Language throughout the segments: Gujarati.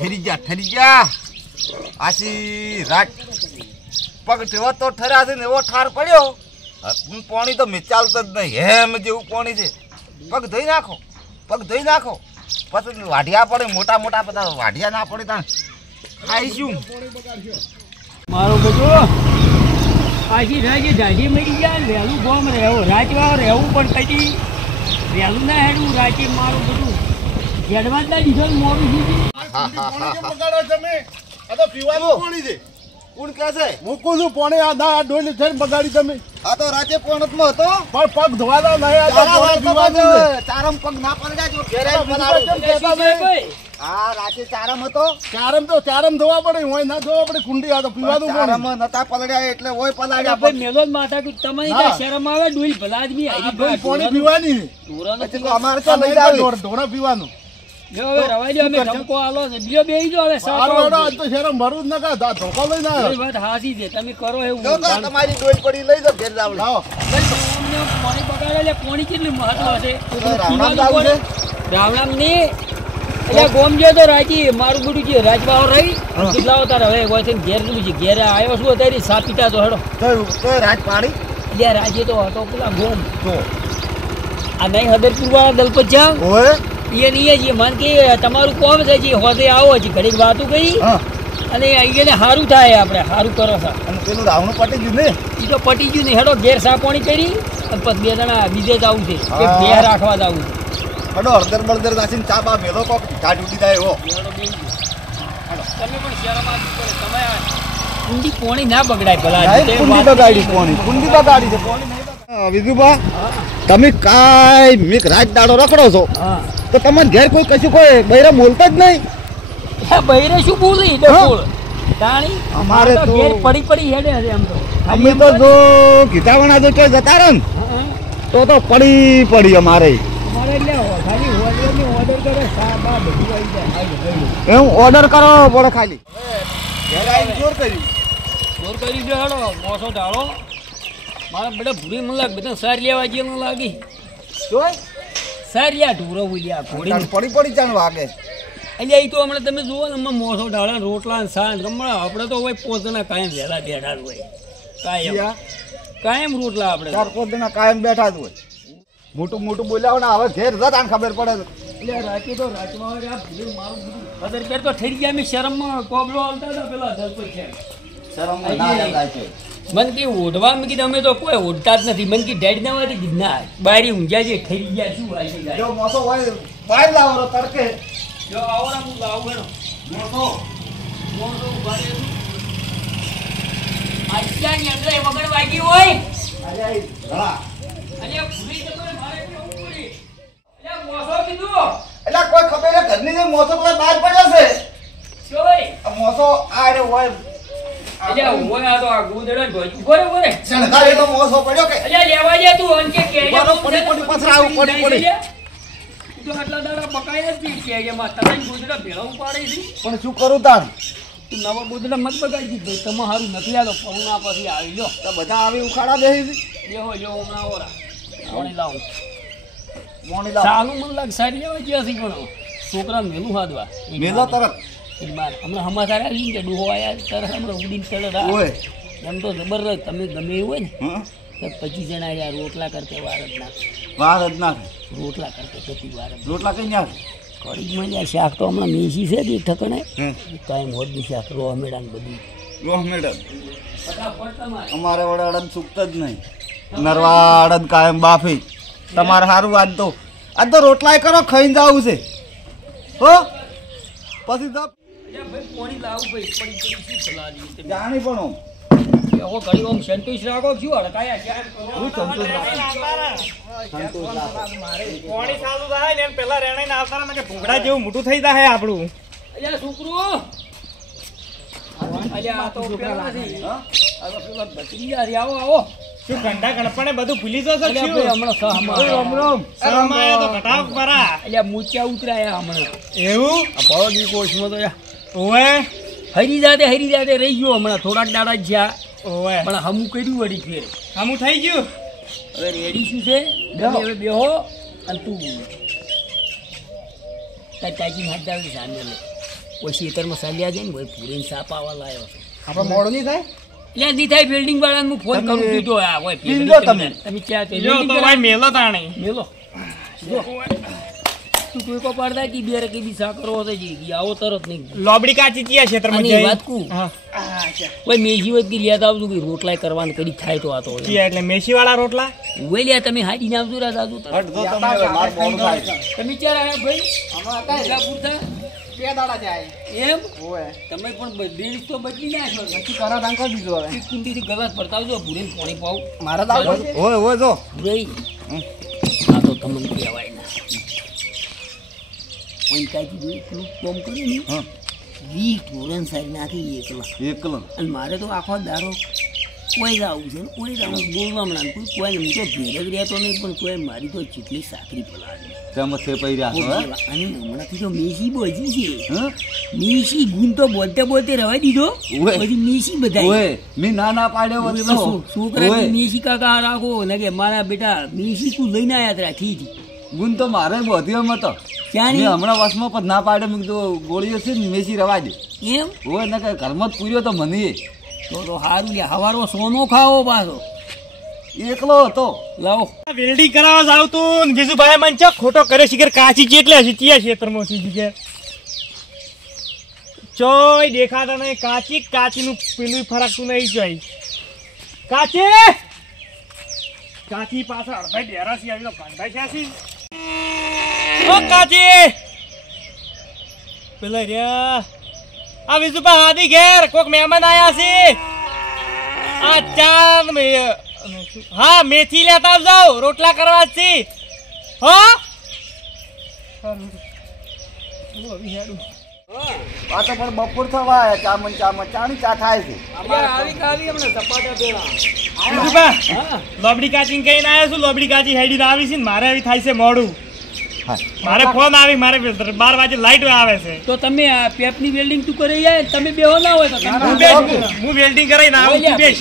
ઠરી જા આશી રાત પગ ઠેવો તો ઠર્યા છે ને એવો ઠાર પડ્યો પાણી તો મેં ચાલતો જ નહીં હેમ જેવું પાણી છે પગ ધોઈ નાખો પછી વાઢિયા પડે મોટા મોટા બધા વાઢિયા ના પડે ત્યાં ખાઈશું મારો બધું આખી રાજી દાઢી મળી ગયા વહેલું ગોમ રહેવું રાજવા રહેવું પણ કદી વહેલું ના હેડવું રાજી મારું બધું હેડવા જ ના દીધો મોડું તમે આ તો પીવાનું પાણી છે કોણ કહે છે મૂકું છું પાણી આ ના ડોલી થઈને બગાડી તમે આ તો રાતે પોણતમાં હતો પણ પગ ધોવાના નહીં આ તો પાણી પીવાનું છે ચારમ પગ ના પડ્યા જો ઘેરે હા રાતે ચારમ હતો ચારમ ધોવા પડે હોય ના ધોવા પડે કુંડી આ તો પીવાનું ચારમ પાણી નતા પલડ્યા એટલે ઓય પલાડ્યા ભાઈ મેલો જ માથા તમે શરમ આવે ડોલ ભલા આદમી પાણી પીવાની પછી અમારે તો લઈ જાવ ઢોરા પીવાનું જો હવે રવાઈ દો અમે ધમકો આલો છે બીજો બેહી જો હવે આજ તો શરમ ભરું જ ન કા ધોકા લઈ ના એ વાત હાસી છે તમે કરો એવું તમારી ડોલ પડી લઈ જાવ ઘેર જાવ લાવો પાણી બગાડે એટલે પાણી કેટલું મહત્વ છે રાવણામ ની એટલે ગોમ જો તો રાજી મારું બધું જે રાજવાઓ રહી કેટલા તાર હવે હોય છે ઘેર નું છે ઘેરે આવ્યો છું અત્યારે સા પીતા તો હેડો તો રાત પાડી એટલે રાજે તો હતો પેલા ગોમ તો આ નહીં હદરપુર વાળા દલપતજા ઓય એ નહીં જે મન કે તમારું કોમ છે જે હોદે આવો છે ઘડીક વાતું કરી અને અહીંયા સારું થાય આપણે સારું કરો છો અને પેલું રાવણું પટી ગયું ને એ તો પટી ગયું ને હેડો ઘેર સા પાણી કરી અને પછી બે જણા બીજે જ આવું છે કે બે રાખવા જ આવું છે હડો હળદર બળદર નાખીને ચા બા મેલો કોક ઘાટ ઉડી જાય એવો તમે પણ શરમ આવી પડે તમે કુંડી પોણી ના બગડાય ભલા કુંડી બગાડી છે પોણી વિજુબા તમે કાઈ મેક રાત દાડો રખડો છો તો તમારે ઘેર કોઈ કશું કોઈ બૈરા બોલતા જ નહીં બૈરે શું બોલી બોલ તાણી અમારે તો ઘેર પડી હેડે છે એમ તો અમે તો જો ગીતાવાના જો કે જતા રહે ને તો પડી અમારે અમારે એટલે ખાલી ઓર્ડર કરે સાબા બધું આવી જાય એમ ઓર્ડર કરો પડે ખાલી ઘેર આવીને જોર કરી દો હેડો મોસો ઢાળો મારા બધા ભૂરી મને લાગે બધા સાર લેવા જે ન લાગી જોય સાર લ્યા ઢૂરો બોલ્યા ઘોડી પડી જાણ વાગે એટલે એ તો હમણાં તમે જુઓ ને એમાં મોસો ઢાળા રોટલા સાંજ હમણાં આપણે તો હોય પોતાના કાયમ વહેલા બેઠા જ હોય કાયમ રોટલા આપણે 4-5 જણા કાયમ બેઠા જ હોય મોટું બોલ્યા ને હવે ઘેર જતા ખબર પડે એટલે રાતે તો રાતમાં મારું બધું ફેર તો ઠરી ગયા મેં શરમમાં કોબલો આવતા હતા પેલા દલપત છે મન કે ઓઢવા મેં કીધું અમે તો કોઈ ઓઢતા જ નથી મન કે ડેડ ના વાળી કીધું ના બારી ઊંઘ્યા છે ઠરી ગયા શું આવી જાય જો મોસો હોય બહાર લાવો તડકે જો આવરા હું લાવું એનો મોસો બારી આજ્યાની અંદર વગર વાગી હોય અરે ઘણા અને ભૂલી જતો મારે કેવું પડી એટલે મોસો કીધું એટલે કોઈ ખબર નહીં ઘરની જે મોસો કોઈ બહાર પડ્યો છે જોઈ આ મોસો આ રે હોય એટલે હોય આ તો આ ગુદડા ઢોઈ બરોબર શણગારે તો મોસો પડ્યો કે એટલે લેવા જે તું અંકે કે પડી પસરાવું પડી તો આટલા દાડા બકાયા જ છે એમાં તમે ગુદડા ભેળો ઉપાડે છે પણ શું કરું તાર નવા ગુદડા મત બગાડી દીધો તમે સારું નથી આલો પૌના પછી આવી લો તો બધા આવી ઉખાડા બેહી લેવો જો હમણાં ઓરા મોણી લાવું મોણી લાવ ચાલુ મને લાગ સારી લેવા ગયા છે પણ છોકરા મેલું હાદવા મેલો તરત હમણાં સમાચાર આવી કે ડોહો આયા તરત હમણાં ઉડીને તરત ઓય એમ તો જબરદસ્ત તમે ગમે એવું હોય ને તો 25 જણા યાર રોટલા કરતે વાર જ નાખે રોટલા કરતે જતી વાર રોટલા કઈ નાખે કડીક માં શાક તો હમણાં મેસી છે એક ઠકણે કાયમ હોદની શાક રોહ મેડા ને બધી રોહ મેડમ અમારે વડે અડદ સુકતા જ નહીં નરવા અડદ કાયમ બાફી તમારે સારું આજ તો રોટલાય કરો ખાઈને જવું છે હો પછી પાણી લાવું ભાઈ પડી શું સલાહ દી જાણી પણ એવો ઘડી ઓમ સંતોષ રાખો શું અડકાયા પાણી ચાલુ થાય ને એમ પેલા રેણે ના આવતા ને કે ભૂંગડા જેવું મોટું થઈ જાય આપણું અલ્યા છોકરો અલ્યા આ તો પેલા નથી આ તો પેલા બચી આવો શું ગંડા ગણપણે બધું ભૂલી જશો અલ્યા ભાઈ હમણાં સહમાયા તો ઘટાવ પરા અલ્યા મૂચ્યા ઉતરાયા હમણાં એવું આ ભવની કોશમાં તો ઓવે હરી જાતે રહી ગયો હમણાં થોડાક દાડા જ જ્યાં ઓવે પણ હમું કર્યું વળી ફેર હમું થઈ ગયું હવે રેડી શું છે હવે બેહો અને તું તારી ચાચી હાથ દાવી સામે લે પછી ખેતરમાં ચાલ્યા જાય ને ભાઈ પૂરીને સાપ આવવા લાવ્યો છે. આપણે મોડું નહીં થાય એટલે દી થાય બિલ્ડિંગ વાળાને હું ફોન કરું છું તો આ હોય પીંજો તમે. તમે ક્યાં છો? જો તો ભાઈ મેલો તાણી મેલો જો તું કોઈ કો પડતા કે બે રકી બી સાકરો હશે જી આવો તરત નહીં લોબડી કાચી ચિયા ક્ષેત્રમાં અને જઈ વાત કુ હા કોઈ મેજી હોય કે લેતા આવજો કે રોટલાય કરવાનું કરી થાય તો આ તો ચિયા એટલે મેસી વાળા રોટલા હોય લ્યા તમે હાડીને આવજો રા દાદુ હટ જો તમે હવે માર મોડું થાય છે. તમે ચાર આયા ભાઈ મિર્ઝાપુર થા? 2 દાડા જાય એમ ઓય તમે પણ ડ્રેસ તો બદલી નાખ્યો ને. નક્કી કરા દાંકર દીધો હવે એક કુંડીથી ગલાસ પડતાવજો ભૂરીને પાણી પાવ મારા દાવ ઓય ઓય જો ભૂરાઈ આ તો તમને કહેવાય ના કોઈ કાંઈ કીધું એટલું કોમ કર્યું ને હા 20 ઢોરણ સારી નાખી એકલો અને મારે તો આખો દારો કોઈ જ આવું છે ને કોઈ જ આવું બોલવા મળે કોઈ હું તો ઘેર જ રહેતો નહીં પણ કોઈ મારી તો જેટલી સાકરી પલાળી તેમ છે પઈ રહ્યા છો હે અને હમણાંથી તો મેસી બોજી છે હા મેસી ગુણ તો બોલતે બોલતે રવા દીધો ઓય. પછી મેસી બધાય ઓય મી ના પાડ્યો હોત તો. છોકરા ઓય. મેસી કાકા રાખો ને કે મારા બેટા મેસી તું લઈને આવ્યા હતા ઠીક ગુણ તો મારે બધીઓમાં તો ક્યાં મેં નહીં હમણાં વસમાં પણ ના પાડ્યો મેં કીધું ગોળીઓ છે ને મેસી રવા દે એમ ઓય ને કે ઘરમાં જ પૂર્યો તો મને તો સારું લે હવારો સોનો ખાવો પાછો એકલો હતો લાવો વેલ્ડિંગ કરાવવા જાવ તું ને જીજુભાઈ મને ચક ખોટો કરે શિખર કાચી જેટલે હશે ચિયા ક્ષેત્રમાં સીધી કે ચોય દેખાતા નહીં કાચી કાચીનું પેલું ફરકતું નહીં જોઈ કાચી કાચી પાછળ અડધા ડેરાસી આવી તો કાંધા છે ઓ કાચી પેલા રહ્યા આ વિજુભાઈ હાદી ઘેર કોક મહેમાન આયા છે આ ચાંદ હા મેથી લેતા આવજો રોટલા કરવા જ છે હા આ તો પણ બપોર થવા આવ્યા ચામન ચાની ચા થાય છે આવી ખાવી હમણાં સપાટા પેલા વિજુભાઈ હા લોબડી કાચી કહીને આવ્યો છું લોબડી કાચી હેડી આવી છે ને મારે આવી થાય છે મોડું હા મારે ફોન આવી મારે 12 વાગે લાઈટ આવે છે તો તમે આ પેપની વેલ્ડિંગ તું કરી જાય તમે બેહો ના હોય તો તમે હું બેસ હું વેલ્ડિંગ કરાઈને આવું તું બેસ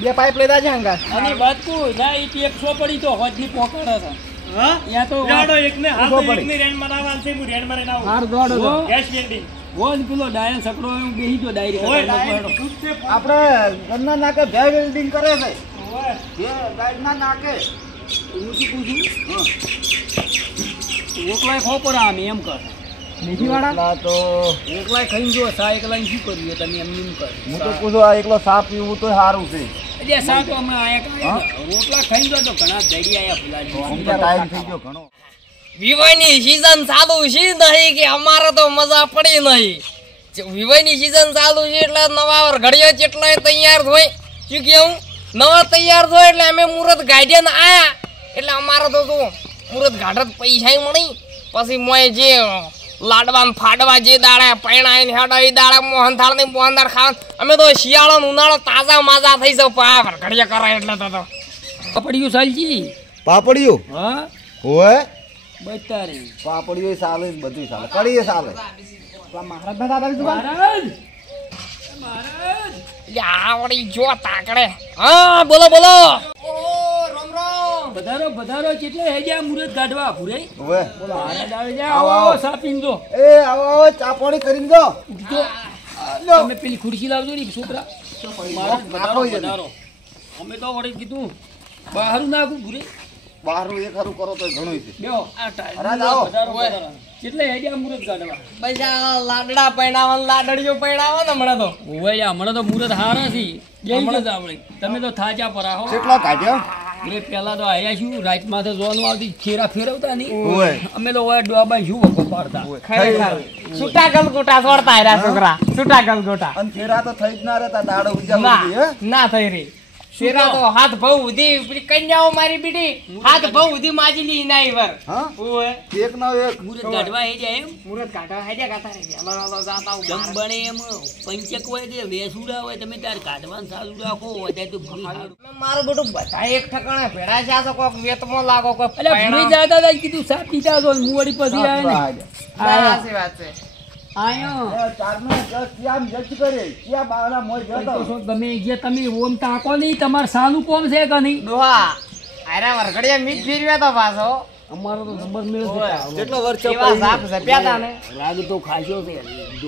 2 પાઇપ લેતા છે હંગાર અને વાત કો ના એ 100 પડી તો હોજની પોકડ હતા હા યા તો જાડો એકને હાથ એકને રેન બનાવવાનું છે હું રેન મારીને આવું હાર દોડ ગેસ વેલ્ડિંગ હોજ પેલો ડાયન સકડો હું બેહી જો ઓય ડાયરેક્ટ દૂધ છે આપણે ઘરના નાકે ભેળ વેલ્ડિંગ કરે છે ઓય એ ગાઈડના નાકે હું શું પૂછું ઓકલાય ખો પડે આમ એમ કર મેથી વાળા એટલા તો ઓકલાય ખાઈને જો સા એકલાય શું કર્યું તમે એમ એમ કર હું તો પૂછું આ એકલો સાપ પીવું તો સારું છે એટલે સા તો હમણાં આયા રોટલા ખાઈ જો તો ઘણા દડી આયા ફુલાજી અમને ટાઈમ થઈ ગયો ઘણો વિવાહની સીઝન ચાલુ છે નહીં કે અમારે તો મજા પડી નહીં વિવાહની સીઝન ચાલુ છે એટલે નવા ઘડિયા જેટલા તૈયાર હોય શું કેવું નવા તૈયાર હોય એટલે અમે મુહૂર્ત ગાઢ્યા આયા એટલે અમારે તો શું મુહૂર્ત ગાઢત પૈસા મળી પછી મોય જે લાડવા ફાડવા જે દાડા પૈણા હેડા એ દાડા મોહનથાળ ને મોહનથાળ ખાવા અમે તો શિયાળો ઉનાળો તાજા માજા થઈ જાવ પાર ઘડિયા કરાય એટલે તો કપડિયું સાલજી પાપડીઓ હા ઓય બતારે પાપડીઓ ચાલે જ બધું ચાલે કડીએ ચાલે મહારાજ ના દાદા દુકાન મહારાજ મહારાજ આવડી જો તાકડે હા બોલો બોલો બધારો બધારો કેટલે હેજા મુરત ગાઢવા ભુરે ઓય મહારાજ આવે જા આવો, આવો આવો. સાપીન જો એ આવો આવો ચા પાણી કરીને દો ઉઠજો તમે પેલી ખુરશી લાવજો ને છોકરા મહારાજ નાખો બધારો એને. બધારો અમે તો વળી કીધું બહારું નાખું ભુરે બહારનું એક હારું કરો તો ઘણું છે બેહો આ ટાઈમ મહારાજ આવો. બધારો કેટલે હેજા મુરત ગાઢવા પૈસા લાડડા પૈણાવા લાડડીઓ પૈણાવા ને હમણાં તો ઓય હમણાં તો મુરત હારા છે હમણાં તો આપણે તમે તો થાચા પર આવો કેટલા કાઢ્યા એટલે પેલા તો આયા શું રાતમાં તો જોવાનું આવતી ફેરા ફેરવતા નહીં ઓય અમે તો ઓય ડોબા શું વખો પાડતા છૂટા ગલગોટા છોડતા રહ્યા છોકરા છૂટા ગલગોટા અને ફેરા તો થઈ જ ના રહેતા દાડો ઉજા ના ઉડી, હે ના થઈ રહી શેરા તો હાથ ભવ ઉધી પેલી કન્યાઓ મારી બીડી હાથ ભવ ઉધી માજી લી નાઈ વર હા ઓય એક ના એક મુરત ગાઢવા હે જાય એમ મુરત કાઢવા હેડ્યા ગાતા રે વેલો જાતા જમ બને એમ પંચક હોય કે વેસુડા હોય તમે તાર કાઢવાનું ચાલુ રાખો વધારે તો ભૂલી હારું મારું બધું બધા એક ઠકાણે ભેડા છે તો કોક વેતમાં લાગો કોક એટલે ભૂલી જાતા હતા કીધું સાપ પીતા તો મુવાડી પછી આયા ને સાચી વાત છે આયો ચારનો ક્યાં જજ કરે ક્યાં બાવલા મોય તો જતો શું ગમે જે તમે ઓમ તાકો નહીં તમાર સાલું કોમ છે કે નહીં દોહા આરા વરઘડિયા મીત ફેરવ્યા તો પાછો અમારો તો જબર મેળ છે કેટલા વર્ષ એવા સાપ ઝપ્યા તા ને રાગ તો ખાશો છે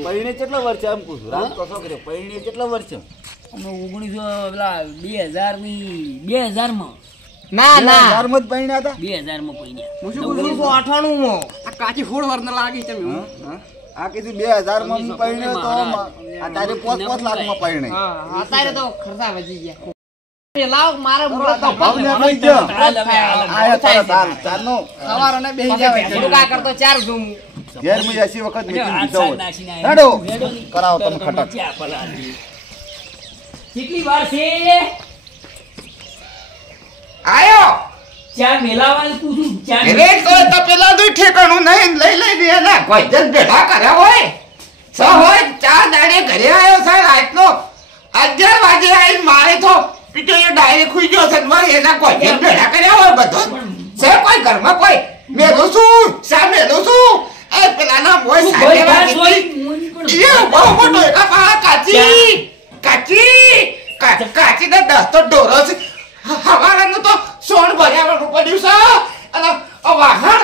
પૈણે કેટલા વર્ષ આમ પૂછું રામ તો છોકરે પૈણે કેટલા વર્ષ અમે 1900 પેલા 2000 માં ના ના 2000 માં જ પૈણ્યા હતા 2000 માં પૈણ્યા હું શું કહું છું 98 માં આ કાચી ફોડ વર ન લાગી છે આ કીધું 2000 માં હું પૈણ્યો તો આ તારે 5 લાખ માં પૈણે હા અત્યારે તો ખર્ચા વધી ગયા લાવ મારે મુરત તો ભાવ ને લઈ ગયો આયા તારા દાલ ચારનો સવારને બેહી જાવ થોડું કા કરતો ચાર ઝૂમ ઘેર માં 80 વખત મેચી દીધો હેડો કરાવો તમે ખટક કેટલી વાર છે આયો ચા મેલાવાનું પૂછું ચા રે કોઈ તો પેલા દુઈ ઠેકાણું નહીં લઈ દે ને કોઈ જન બેઠા કર્યા હોય હોય 4 દાડે ઘરે આવ્યો છે રાતનો 11 વાગે આઈ મારે તો પીટો એ ડાયરેક્ટ ખુઈ ગયો છે મારે એના કોઈ જન બેઠા કર્યા હોય બધો છે કોઈ ઘરમાં કોઈ મેલો છું સામે મેલો છું એ પેલા ના મોય સામે વાગી એ બહુ મોટો એક કાચી કાચી ને 10 તો ડોરો છે હવારાનું તો સોણ ભર્યા પડ્યું છે અને વાહણ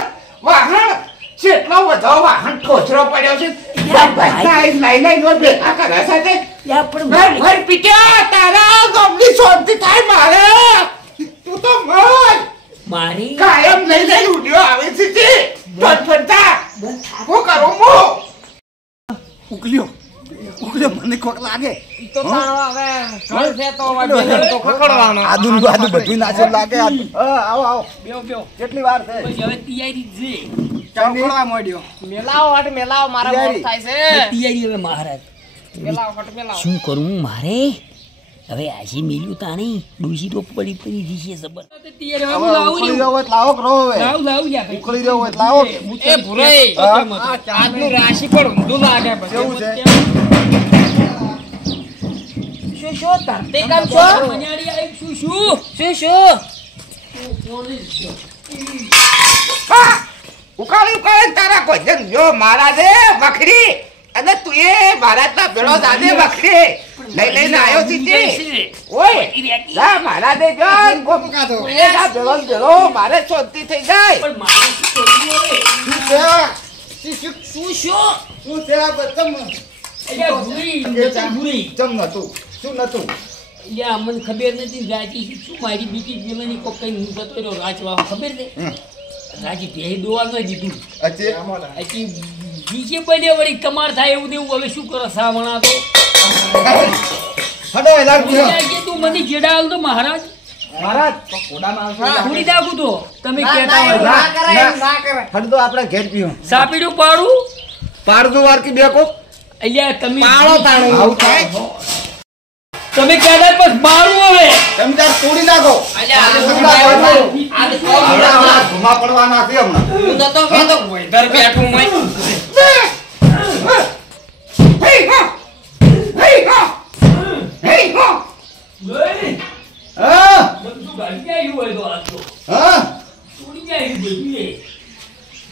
કેટલો બધો વાહણ ઠોચરો પડ્યો છે લઈ બેઠા કરે છે ઘર પીટ્યા તારા ગમની શાંતિ થાય મારે તું તો મારી કાયમ લઈ ઉડ્યો આવે છે તે ફટફટા હું કરું ઉકલ્યો મને કોક લાગે તો તારો હવે ઘર છે તો હવે તો ખકડવાનો આદુ બધું નાચે લાગે આવો બેવ કેટલી વાર છે પછી હવે તૈયારી છે ચકડવા મોડ્યો મેલાવ મારા મોડ થાય છે તૈયારી હવે મહારાજ મેલાવ શું કરું મારે હવે આજે મેલ્યું તાણી ડોસી તો પડી જશે જબર તૈયારી લાવો કરો હવે લાવ યા ઉકળી રહ્યો હોય લાવો એ ભુરાઈ આ ચાંદનું રાશિ પણ ઊંધું લાગે કેવું છે શું ધરતી કામ છો મજાડી આવી શું ઉકાળી તારા કોઈ જન જો મારા દે વખડી અને તું એ ભારતના ભેળો દાદે વખડી લઈને આવ્યો છે ઓય લા મારા દે જો કોકા દો એ જા ભેળો મારે શાંતિ થઈ જાય પણ મારે શું શું છે બતમ અલ્યા ભૂરી જમ નતું શું નતું અલ્યા મને ખબર નથી રાજી શું મારી બીજી જીવનની કોક કઈ હું જતો રહ્યો રાજવા ખબર છે રાજી ભેહ દોવા ન દીધું અચી બીજે બને વળી કમાર થાય એવું દેવું હવે શું કરો સાવણા તો હડો લાગજો તું મને જેડાલ તો મહારાજ થોડી દાગું તો તમે કહેતા હોય ના કરે હડો આપણે ઘેર પીઓ સાપીડું પાડું વાર કી બે કોક અલ્યા તમે આવું થાય તમે કહેતા બસ મારું હવે તમે તાર તોડી નાખો ઘુમા પડવાના છે હમણાં હું તો કહેતો વેધર બેઠું મય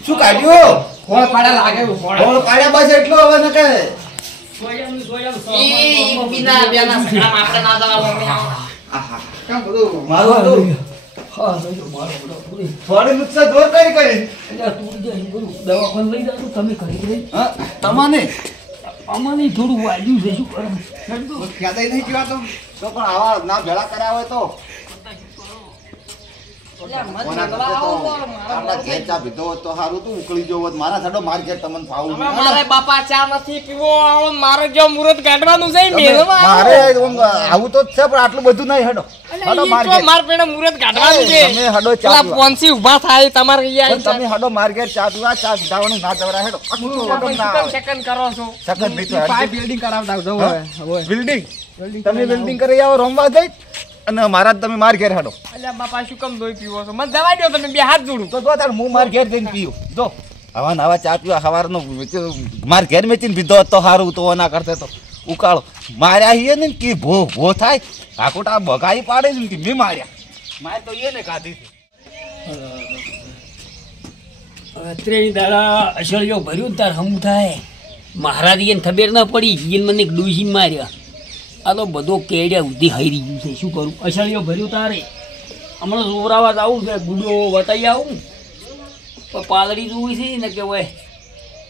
શું કાઢ્યું ફોન પાડા લાગે ફોન પાડ્યા બસ એટલો હવે ન કે ઈ બિના બેના સગડામાં આપણે ના જવા કેમ બધું મારું હતું થોડી નુકસાન દૂર કરી દવાખાને લઈ જાવ તમે કરી તમને અમારે થોડું વાગ્યું છે શું કરો ખ્યાલ નહીં જોવા તો પણ આવા ના ભેળા કર્યા હોય તો આપણા ઘેર ચા પીધો હોત તો સારું તું ઉકળી જવો હોત. મારા સાડો માર ઘેર તમને ફાવું મારે બાપા ચા નથી પીવો આવો મારે જો મુરત કાઢવાનું છે મેલવા મારે આવું તો છે પણ આટલું બધું નહીં હડો હડો માર ઘેર માર પેણે મુરત કાઢવાનું છે તમે હડો ચા પેલા પીવા. પોંસી ઊભા થાય તમારે અહીંયા પણ તમે હડો માર ઘેર ચા પીવા ચા પીધાવાનું ના જવરા હેડો સેકન્ડ કરો છો સખત ભીતો બિલ્ડિંગ કરાવતા જો બિલ્ડિંગ તમે બિલ્ડિંગ કરી આવો રમવા જઈ અને મારા તમે માર ઘેર હડો અલ્યા બાપા શું કમ દોઈ પીવો છો મને દવા દો તમે બે હાથ જોડું તો જો તાર હું માર ઘેર જઈને પીવું જો હવા નવા ચા પીવા સવારનો માર ઘેર મેચીને પીધો હોત તો સારું તો ના કરતે તો ઉકાળો માર્યા હિયે ને કે ભો ભો થાય કાકોટા બગાઈ પાડે ને કે મેં માર્યા માર તો એને કાઢી ત્રણ દાડા અસળિયો ભર્યું ને તાર હમું થાય મહારાજ એને ખબર ના પડી એને મને ડોસી માર્યા આ તો બધો કેડ્યા સુધી હારી ગયું છે શું કરું અસળિયો ભર્યું તારે હમણાં જોવરાવા જ આવું છે ગુડો વટાઈ આવું પણ પાલડી જોવી છે ને કે હોય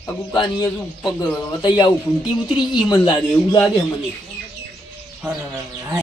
અગુકાની હજુ પગ વતાઈ આવું ઘૂંટી ઉતરી ગઈ મને લાગે એવું લાગે મને. હા